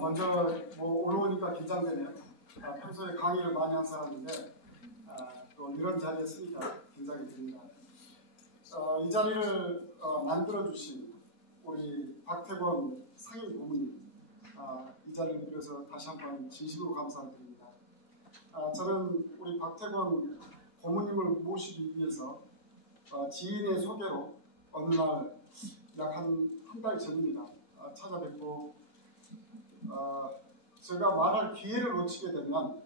먼저 올라오니까 긴장되네요. 평소에 강의를 많이 한 사람인데 또 이런 자리에 쓰니까 긴장이 됩니다. 이 자리를 만들어주신 우리 박태권 상임 고문님, 이 자리를 빌어서 다시 한번 진심으로 감사를 드립니다. 저는 우리 박태권 고문님을 모시기 위해서 지인의 소개로 어느 날 약 한 달 전입니다. 찾아뵙고 제가 말할 기회를 놓치게 되면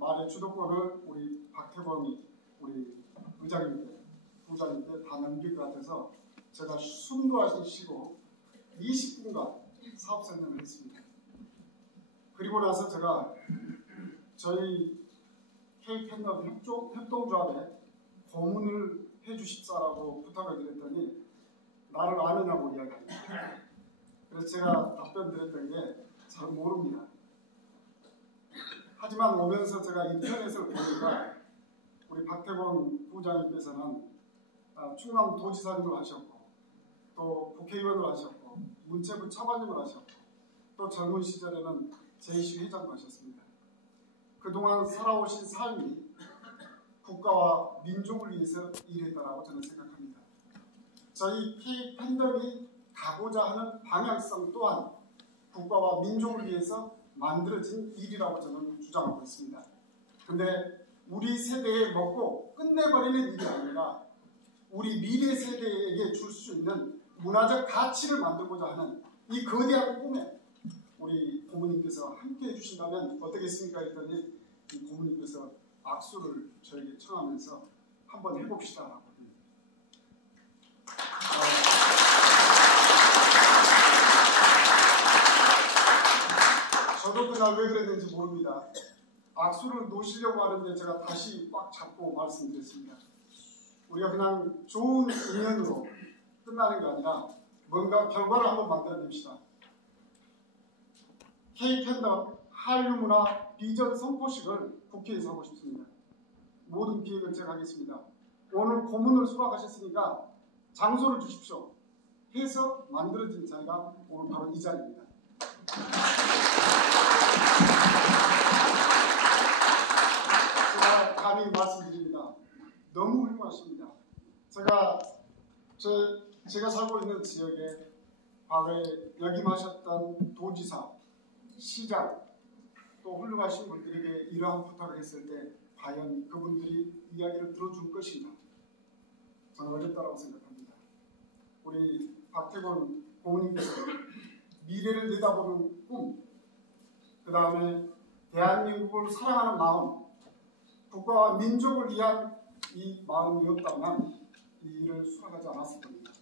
말의 주도권을 우리 박태권 우리 의장님께, 부장님께 다 넘길 것 같아서 제가 숨도 안 쉬고 20분간 사업 설명을 했습니다. 그리고 나서 제가 저희 K팬덤 협동조합에 고문을 해주십사라고 부탁을 드렸더니 나를 아느냐고 이야기합니다. 그래서 제가 답변 드렸던 게 잘 모릅니다. 하지만 오면서 제가 인터넷을 보니까 우리 박태권 부장님께서는 충남도지사님을 하셨고 또 국회의원을 하셨고 문체부 차관님을 하셨고 또 젊은 시절에는 제2시 회장도 하셨습니다. 그동안 살아오신 삶이 국가와 민족을 위해서 일했다라고 저는 생각합니다. 저희 K팬덤이 가고자 하는 방향성 또한 국가와 민족을 위해서 만들어진 일이라고 저는 주장하고 있습니다. 근데 우리 세대에 먹고 끝내버리는 일이 아니라 우리 미래 세대에게 줄 수 있는 문화적 가치를 만들고자 하는 이 거대한 꿈에 우리 고모님께서 함께 해주신다면 어떻겠습니까? 했더니 이 고모님께서 악수를 저에게 청하면서 한번 해봅시다라고. 저도 그날 왜 그랬는지 모릅니다. 악수를 놓으시려고 하는데 제가 다시 꽉 잡고 말씀드렸습니다. 우리가 그냥 좋은 인연으로 끝나는 게 아니라 뭔가 결과를 한번 만들어냅시다. K팬덤 한류문화 비전 선포식을 국회에서 하고 싶습니다. 모든 기획은 제가 하겠습니다. 오늘 고문을 수락하셨으니까 장소를 주십시오. 해서 만들어진 자리가 오늘 바로 이 자리입니다. 제가 감히 말씀드립니다. 너무 훌륭하십니다. 제가 살고 있는 지역에 과거에 역임하셨던 도지사, 시장, 또 훌륭하신 분들에게 이러한 부탁을 했을 때 과연 그분들이 이야기를 들어줄 것인가? 저는 어렵다고 생각합니다. 우리 박태권 고모님께서 미래를 내다보는 꿈, 그 다음에 대한민국을 사랑하는 마음, 국가와 민족을 위한 이 마음이 없다면 이 일을 수락하지 않았을 겁니다.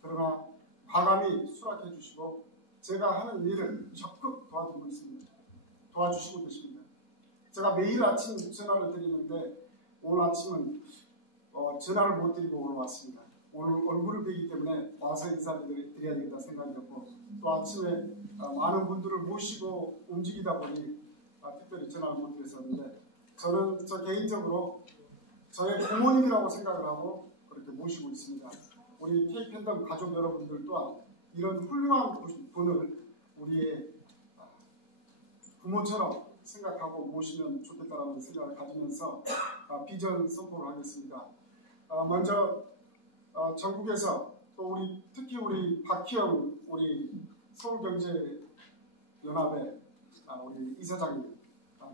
그러나 과감히 수락해 주시고 제가 하는 일을 적극 도와주고 있습니다. 도와주시고 계십니다. 제가 매일 아침 전화를 드리는데 오늘 아침은 전화를 못 드리고 오늘 왔습니다. 오늘 얼굴을 뵈기 때문에 와서 인사를 드려야 되겠다 생각이었고 또 아침에 많은 분들을 모시고 움직이다 보니 특별히 전화를 못 드렸었는데 저는 저 개인적으로 저의 부모님이라고 생각을 하고 그렇게 모시고 있습니다. 우리 K팬덤 가족 여러분들 또한 이런 훌륭한 분을 우리의 부모처럼 생각하고 모시면 좋겠다는 생각을 가지면서 비전 선포를 하겠습니다. 먼저 전국에서 또 특히 우리 박희영 우리 서울경제연합의 우리 이사장님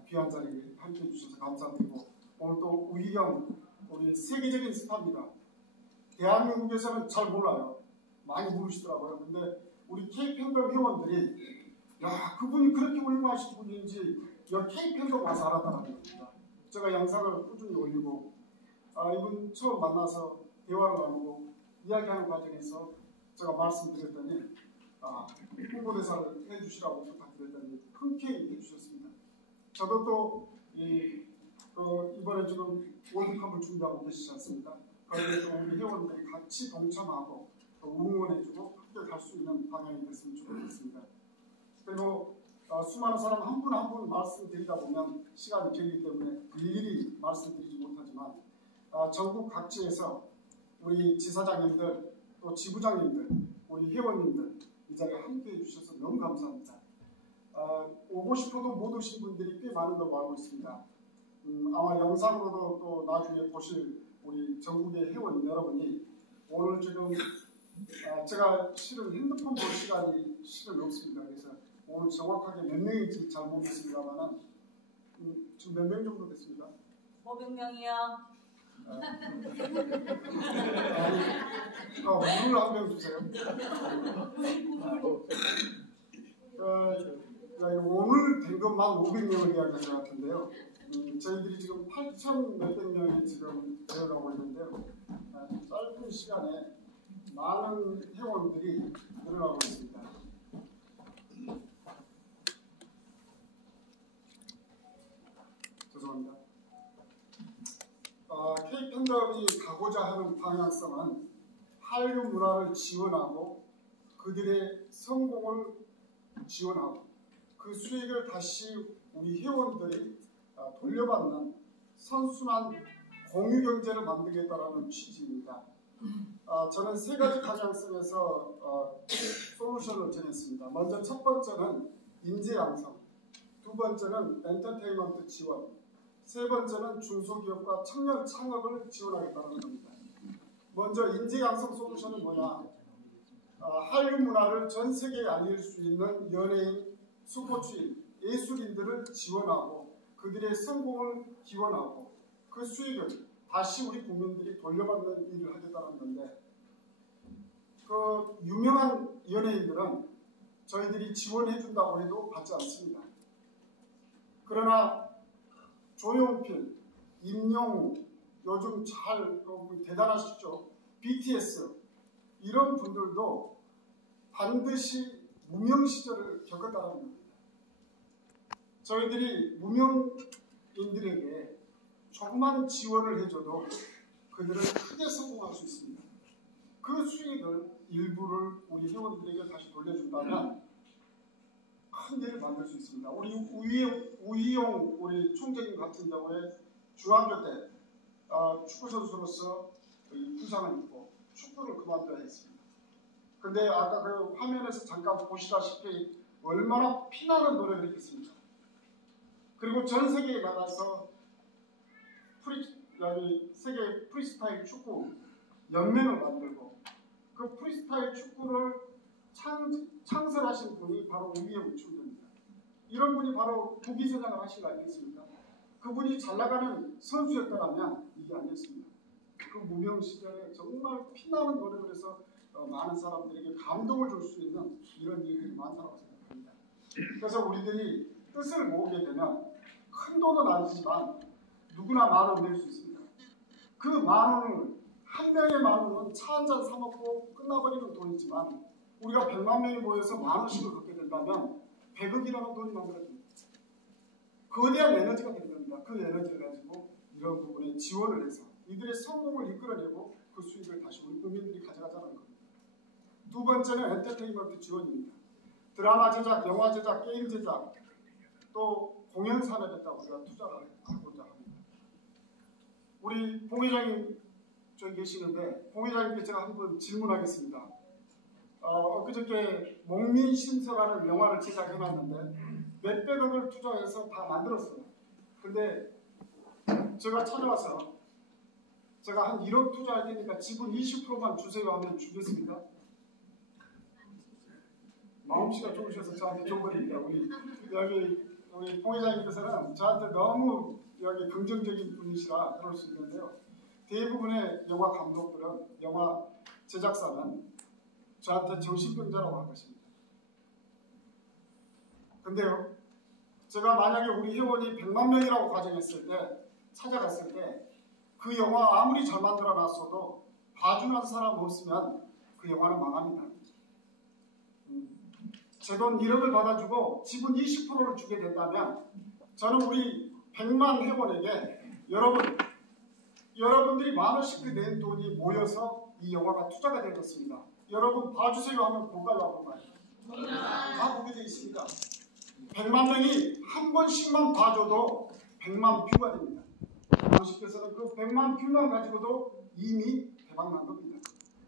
귀한 자리에 함께해 주셔서 감사드리고 오늘 또 우희경 우리 세계적인 스타입니다. 대한민국에서는 잘 몰라요. 많이 모르시더라고요. 근데 우리 K팬덤 회원들이 야 그분이 그렇게 훌륭하신 분인지 여기 K팬덤 와서 알았다는 겁니다. 제가 영상을 꾸준히 올리고 이분 처음 만나서 대화를 나누고 이야기하는 과정에서 제가 말씀드렸더니 홍보대사를 해주시라고 부탁드렸더니 흔쾌히 해주셨습니다. 저도 또 이번에 지금 월드컵을 준비하고 계시지 않습니까? 거기에 또 우리 회원들이 같이 동참하고 또 응원해주고 함께 갈 수 있는 방향이 됐으면 좋겠습니다. 그리고 수많은 사람 한 분 한 분 말씀드리다 보면 시간이 길기 때문에 일일이 말씀드리지 못하지만 전국 각지에서 우리 지사장님들 또 지부장님들 우리 회원님들 이 자리에 함께해 주셔서 너무 감사합니다. 오고 싶어도 못 오신 분들이 꽤 많은 걸로 알고 있습니다. 아마 영상으로도 또 나중에 보실 우리 전국의 회원 여러분이 오늘 지금 제가 실은 핸드폰 볼 시간이 실은 없습니다. 그래서 오늘 정확하게 몇 명인지 잘 모르겠습니다만은 지금 몇 명 정도 됐습니다. 500명이요. 아니, 물을 한 병 주세요. 오늘 된 것만 500명을 이야기한 것 같은데요. 저희들이 지금 8,000 몇백 명이 지금 되어가고 있는데요. 짧은 시간에 많은 회원들이 늘어나고 있습니다. 죄송합니다. K팬덤이 가고자 하는 방향성은 한류 문화를 지원하고 그들의 성공을 지원하고 그 수익을 다시 우리 회원들이 돌려받는 선순환 공유경제를 만들겠다는 취지입니다. 저는 세 가지 방향성에서 솔루션을 정했습니다. 먼저 첫 번째는 인재 양성, 두 번째는 엔터테인먼트 지원, 세 번째는 중소기업과 청년 창업을 지원하겠다는 겁니다. 먼저 인재 양성 솔루션은 뭐냐? 한류 문화를 전 세계에 알릴 수 있는 연예인, 스포츠인, 예술인들을 지원하고 그들의 성공을 기원하고 그 수익을 다시 우리 국민들이 돌려받는 일을 하겠다는 건데 그 유명한 연예인들은 저희들이 지원해 준다고 해도 받지 않습니다. 그러나 조용필, 임영웅, 요즘 잘 대단하시죠? BTS 이런 분들도 반드시 무명 시절을 겪었다는 겁니다. 저희들이 무명인들에게 조그만 지원을 해줘도 그들은 크게 성공할 수 있습니다. 그 수익을 일부를 우리 회원들에게 다시 돌려준다면 큰 일을 만들 수 있습니다. 우리 우희용 우리 총재님 같은 경우에 중학교 때 축구 선수로서 부상을 입고 축구를 그만둬야 했습니다. 근데 아까 그 화면에서 잠깐 보시다시피 얼마나 피나는 노래를 했겠습니까? 그리고 전 세계에 나가서 세계 프리스타일 축구 연맹을 만들고 그 프리스타일 축구를 창설하신 분이 바로 우희영 총재입니다. 이런 분이 바로 국기선양을 하신 거 아니겠습니까? 그분이 잘 나가는 선수였다면 이게 아니었습니다. 그 무명 시절에 정말 피나는 노력을 해서 많은 사람들에게 감동을 줄 수 있는 이런 일들이 많다고 생각합니다. 그래서 우리들이 뜻을 모으게 되면 큰 돈은 아니지만 누구나 10,000원 낼 수 있습니다. 그 10,000원을 한 명의 10,000원은 차 한 잔 사 먹고 끝나버리는 돈이지만 우리가 100만 명이 모여서 10,000원씩을 걷게 된다면 100억이라는 돈이 만들어집니다. 거대한 에너지가 되는 겁니다. 그 에너지를 가지고 이런 부분에 지원을 해서 이들의 성공을 이끌어내고 그 수익을 다시 우리 국민들이 가져가자는 겁니다. 두 번째는 엔터테인먼트 지원입니다. 드라마 제작, 영화 제작, 게임 제작, 또 공연 산업에다 우리가 투자를 하고자 합니다. 우리 봉 회장님 저기 계시는데 봉 회장님께 제가 한번 질문하겠습니다. 엊그저께 목민심서라는 영화를 제작해놨는데 몇백억을 투자해서 다 만들었어요. 근데 제가 찾아와서 제가 한 1억 투자할 테니까 지분 20%만 주세요 하면 주겠습니까? 마음씨가 좋으셔서 저한테 줘버립니다. 우리 봉 회장님께서는 저한테 너무 여기 긍정적인 분이시라 그럴 수 있는데요. 대부분의 영화 감독들은 영화 제작사는 저한테 정신병자라고 할 것입니다. 근데요, 제가 만약에 우리 회원이 100만 명이라고 가정했을 때 찾아갔을 때 그 영화 아무리 잘 만들어놨어도 봐주는 사람 없으면 그 영화는 망합니다. 제 돈 1억을 받아주고 지분 20%를 주게 된다면 저는 우리 100만 회원에게 여러분들이 10,000원씩 낸 돈이 모여서 이 영화가 투자가 되겠습니다. 여러분 봐주세요 하면 볼까요? 안 볼까요? 다 보게 되어 있습니다. 100만 명이 한 번씩만 봐줘도 100만 뷰가 됩니다. 당신께서는 그 100만 뷰만 가지고도 이미 대박난 겁니다.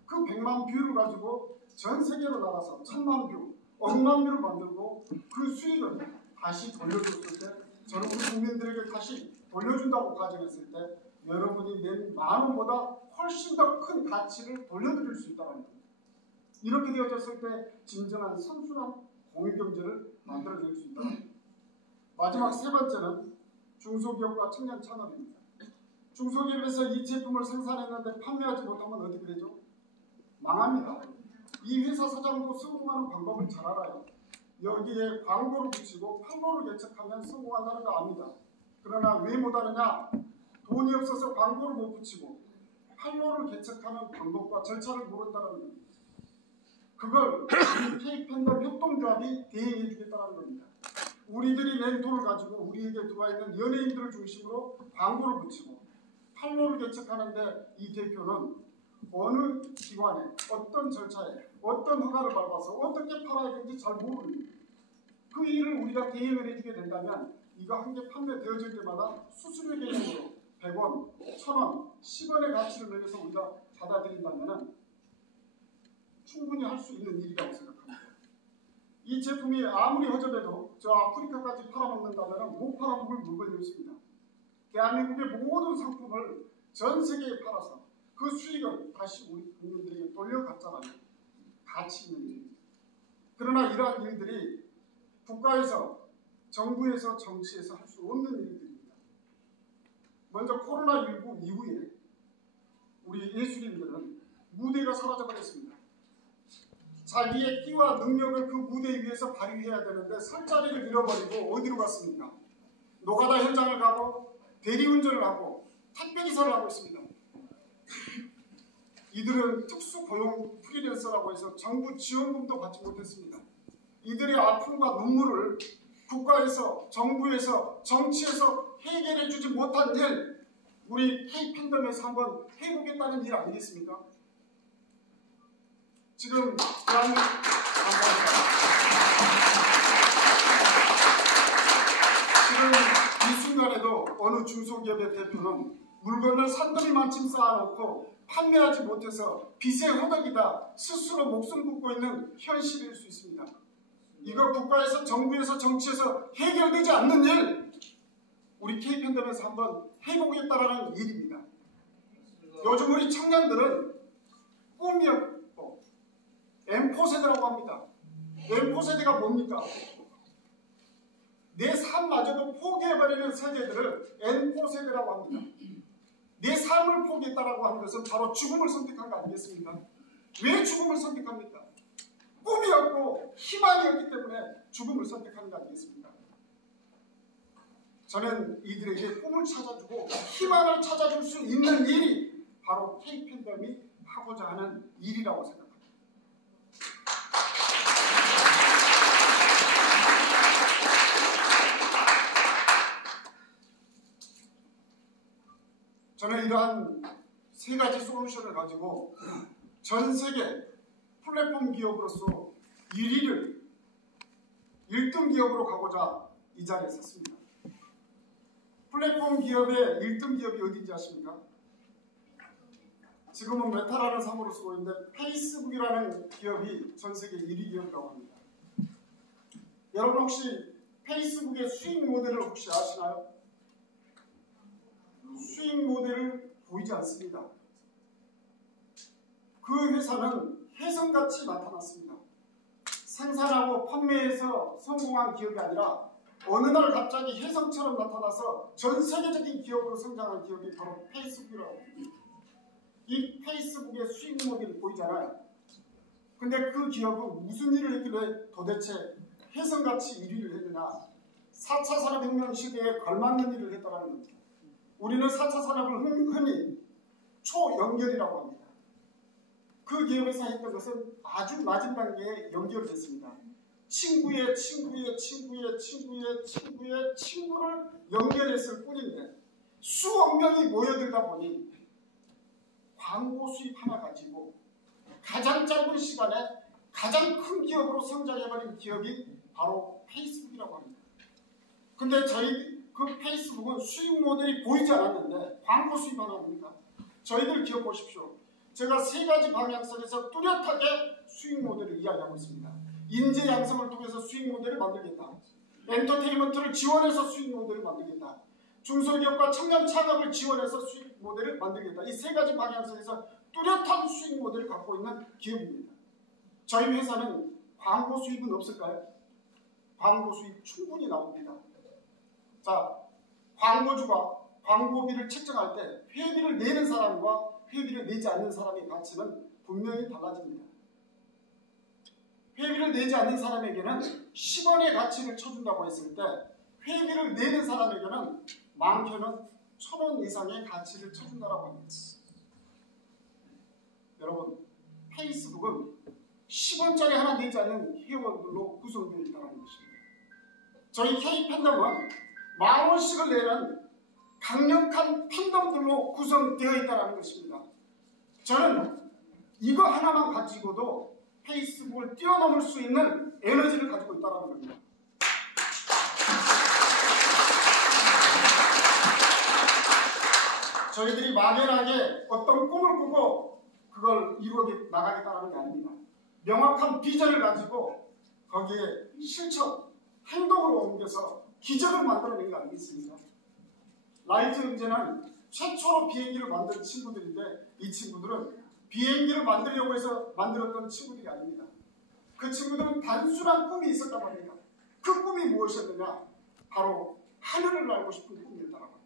그 100만 뷰를 가지고 전 세계로 나가서 1,000만 뷰, 억만비를 만들고 그 수익을 다시 돌려줬을 때 저는 우리 국민들에게 다시 돌려준다고 가정했을 때 여러분이 낸 만 원보다 훨씬 더 큰 가치를 돌려드릴 수 있다는 겁니다. 이렇게 되어졌을 때 진정한 선순환 공유경제를 만들어낼 수 있다는 겁니다. 마지막 세 번째는 중소기업과 청년 창업입니다. 중소기업에서 이 제품을 생산했는데 판매하지 못하면 어떻게 되죠? 망합니다. 이 회사 사장도 성공하는 방법을 잘 알아요. 여기에 광고를 붙이고 판로를 개척하면 성공한다는 거 압니다. 그러나 왜 못하느냐? 돈이 없어서 광고를 못 붙이고 판로를 개척하는 방법과 절차를 모른다는 겁니다. 그걸 우리 K팬덤 협동조합이 대행해 주겠다는 겁니다. 우리들이 낸 돈을 가지고 우리에게 들어와 있는 연예인들을 중심으로 광고를 붙이고 판로를 개척하는데 이 대표는 어느 기관에 어떤 절차에 어떤 허가를 밟아서 어떻게 팔아야 되는지 잘 모릅니다. 그 일을 우리가 대행을 해주게 된다면 이거 한 개 판매되어질 때마다 수수료 개념으로 100원, 1000원, 10원의 가치를 매겨서 우리가 받아들인다면 충분히 할 수 있는 일이라고 생각합니다. 이 제품이 아무리 허접해도 저 아프리카까지 팔아먹는다면 못 팔아먹을 물건이 없습니다. 대한민국의 모든 상품을 전 세계에 팔아서 그 수익을 다시 우리 국민들에게 돌려받자면 가치 있는 일입니다. 그러나 이러한 일들이 국가에서, 정부에서, 정치에서 할 수 없는 일들입니다. 먼저 코로나19 이후에 우리 예술인들은 무대가 사라져버렸습니다. 자기의 끼와 능력을 그 무대 위에서 발휘해야 되는데 설 자리를 잃어버리고 어디로 갔습니까? 노가다 현장을 가고 대리운전을 하고 택배기사를 하고 있습니다. 이들은 특수고용 프리랜서라고 해서 정부 지원금도 받지 못했습니다. 이들의 아픔과 눈물을 국가에서, 정부에서, 정치에서 해결해 주지 못한 일, 우리 K팬덤에서 한번 해보겠다는 일 아니겠습니까? 지금 이 순간에도 어느 중소기업의 대표는 물건을 산더미만큼 쌓아놓고 판매하지 못해서 빚의 허덕이다 스스로 목숨 긋고 있는 현실일 수 있습니다. 이거 국가에서, 정부에서, 정치에서 해결되지 않는 일, 우리 K팬덤에서 한번 해보겠다라는 일입니다. 요즘 우리 청년들은 꿈이 없고 M4세대라고 합니다. M4세대가 뭡니까? 내 삶마저도 포기해버리는 세대들을 N4세대라고 합니다. 내 삶을 포기했다라고 하는 것은 바로 죽음을 선택한 거 아니겠습니까? 왜 죽음을 선택합니까? 꿈이 없고 희망이 없기 때문에 죽음을 선택하는 거 아니겠습니까? 저는 이들에게 꿈을 찾아주고 희망을 찾아줄 수 있는 일이 바로 K팬덤이 하고자 하는 일이라고 생각합니다. 저는 이러한 세 가지 솔루션을 가지고 전 세계 플랫폼 기업으로서 1위를 1등 기업으로 가고자 이 자리에 섰습니다. 플랫폼 기업의 1등 기업이 어딘지 아십니까? 지금은 메타라는 상호를 쓰고 있는데 페이스북이라는 기업이 전 세계 1위 기업이라고 합니다. 여러분 혹시 페이스북의 수익 모델을 혹시 아시나요? 수익 모델을 보이지 않습니다. 그 회사는 혜성같이 나타났습니다. 생산하고 판매해서 성공한 기업이 아니라 어느 날 갑자기 혜성처럼 나타나서 전 세계적인 기업으로 성장한 기업이 바로 페이스북이라고 합니다. 이 페이스북의 수익 모델이 보이잖아요. 근데 그 기업은 무슨 일을 했길래 도대체 혜성같이 1위를 했느냐? 4차 산업혁명 시대에 걸맞는 일을 했다는 겁니다. 우리는 4차 산업을 흔히 초연결이라고 합니다. 그 기업에서 했던 것은 아주 낮은 단계에 연결됐습니다. 친구의 친구의 친구의 친구의 친구의 친구를 연결했을 뿐인데 수억 명이 모여들다 보니 광고 수입 하나 가지고 가장 짧은 시간에 가장 큰 기업으로 성장해버린 기업이 바로 페이스북이라고 합니다. 근데 그 페이스북은 수익 모델이 보이지 않았는데 광고 수입 하나 옵니다. 저희들 기억 보십시오. 제가 세 가지 방향성에서 뚜렷하게 수익 모델을 이야기하고 있습니다. 인재 양성을 통해서 수익 모델을 만들겠다. 엔터테인먼트를 지원해서 수익 모델을 만들겠다. 중소기업과 청년 창업을 지원해서 수익 모델을 만들겠다. 이 세 가지 방향성에서 뚜렷한 수익 모델을 갖고 있는 기업입니다. 저희 회사는 광고 수입은 없을까요? 광고 수입 충분히 나옵니다. 자, 광고주가 광고비를 책정할 때 회비를 내는 사람과 회비를 내지 않는 사람의 가치는 분명히 달라집니다. 회비를 내지 않는 사람에게는 10원의 가치를 쳐준다고 했을 때 회비를 내는 사람에게는 많게는 1,000원 이상의 가치를 쳐준다고 합니다. 여러분, 페이스북은 10원짜리 하나 내지 않는 회원들로 구성되어 있다는 것입니다. 저희 K-팬덤은 10,000원씩을 내는 강력한 팬덤들로 구성되어 있다는 것입니다. 저는 이거 하나만 가지고도 페이스북을 뛰어넘을 수 있는 에너지를 가지고 있다는 겁니다. 저희들이 막연하게 어떤 꿈을 꾸고 그걸 이루어 나가겠다는 게 아닙니다. 명확한 비전을 가지고 거기에 실천, 행동으로 옮겨서 기적을 만들어낸 거 아니겠습니까? 라이트 형제는 최초로 비행기를 만든 친구들인데 이 친구들은 비행기를 만들려고 해서 만들었던 친구들이 아닙니다. 그 친구들은 단순한 꿈이 있었단 말입니다. 그 꿈이 무엇이었느냐? 바로 하늘을 날고 싶은 꿈이었다고 합니다.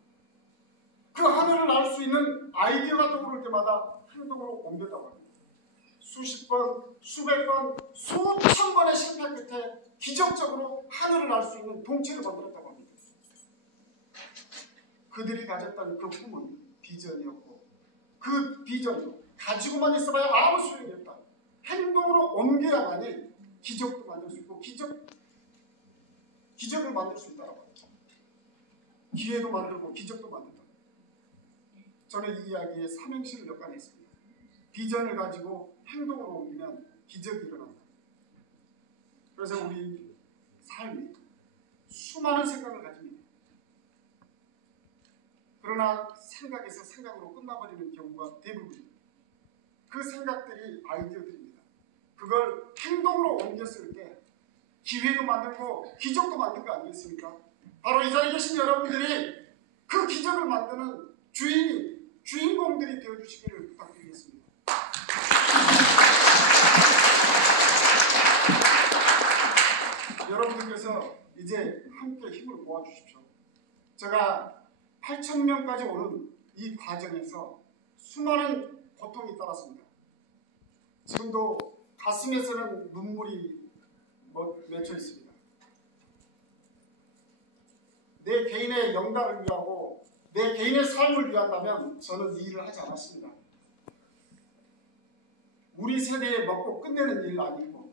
그 하늘을 날 수 있는 아이디어가 떠오를 때마다 행동으로 옮겼다고 합니다. 수십 번, 수백 번, 수천 번의 실패 끝에 기적적으로 하늘을 날 수 있는 동체를 만들었다고 합니다. 그들이 가졌던 그 꿈은 비전이었고 그 비전 가지고만 있어봐야 아무 소용이 없다. 행동으로 옮겨야만이 기적도 만들 수 있고 기적을 만들 수 있다고 합니다. 기회도 만들고 기적도 만든다. 저는 이 이야기에 삼행시를 몇 간 했습니다. 비전을 가지고 행동으로 옮기면 기적이 일어난다. 그래서 우리 삶이 수많은 생각을 가집니다. 그러나 생각에서 생각으로 끝나버리는 경우가 대부분입니다. 그 생각들이 아이디어들입니다. 그걸 행동으로 옮겼을 때 기회도 만들고 기적도 만든 거 아니겠습니까? 바로 이 자리에 계신 여러분들이 그 기적을 만드는 주인공들이 되어주시기를 부탁드리겠습니다. 여러분들께서 이제 함께 힘을 모아주십시오. 제가 8,000명까지 오는 이 과정에서 수많은 고통이 따랐습니다. 지금도 가슴에서는 눈물이 맺혀 있습니다. 내 개인의 영달을 위하고 내 개인의 삶을 위한다면 저는 이 일을 하지 않았습니다. 우리 세대에 먹고 끝내는 일 아니고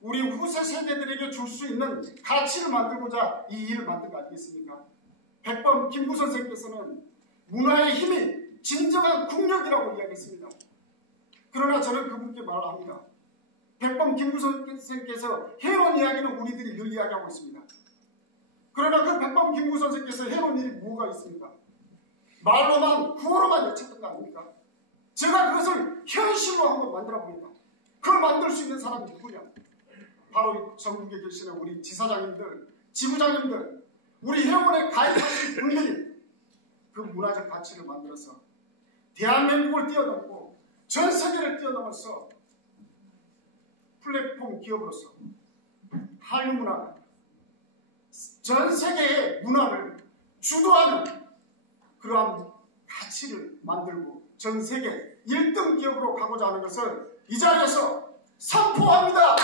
우리 후세 세대들에게 줄 수 있는 가치를 만들고자 이 일을 만든 거 아니겠습니까? 백범 김구 선생께서는 문화의 힘이 진정한 국력이라고 이야기했습니다. 그러나 저는 그분께 말을 합니다. 백범 김구 선생께서 해놓은 이야기는 우리들이 늘 이야기하고 있습니다. 그러나 그 백범 김구 선생께서 해놓은 일이 뭐가 있습니까? 말로만 구호로만 외쳤던 거 아닙니까? 제가 그것을 현실로 한번 만들어 보겠다. 그걸 만들 수 있는 사람이 누구냐? 바로 전국에 계시는 우리 지사장님들, 지부장님들, 우리 회원에 가입하신 분들이 그 문화적 가치를 만들어서 대한민국을 뛰어넘고 전 세계를 뛰어넘어서 플랫폼 기업으로서 한문화, 전 세계의 문화를 주도하는 그러한 가치를 만들고 전 세계 1등 기업으로 가고자 하는 것을 이 자리에서 선포합니다.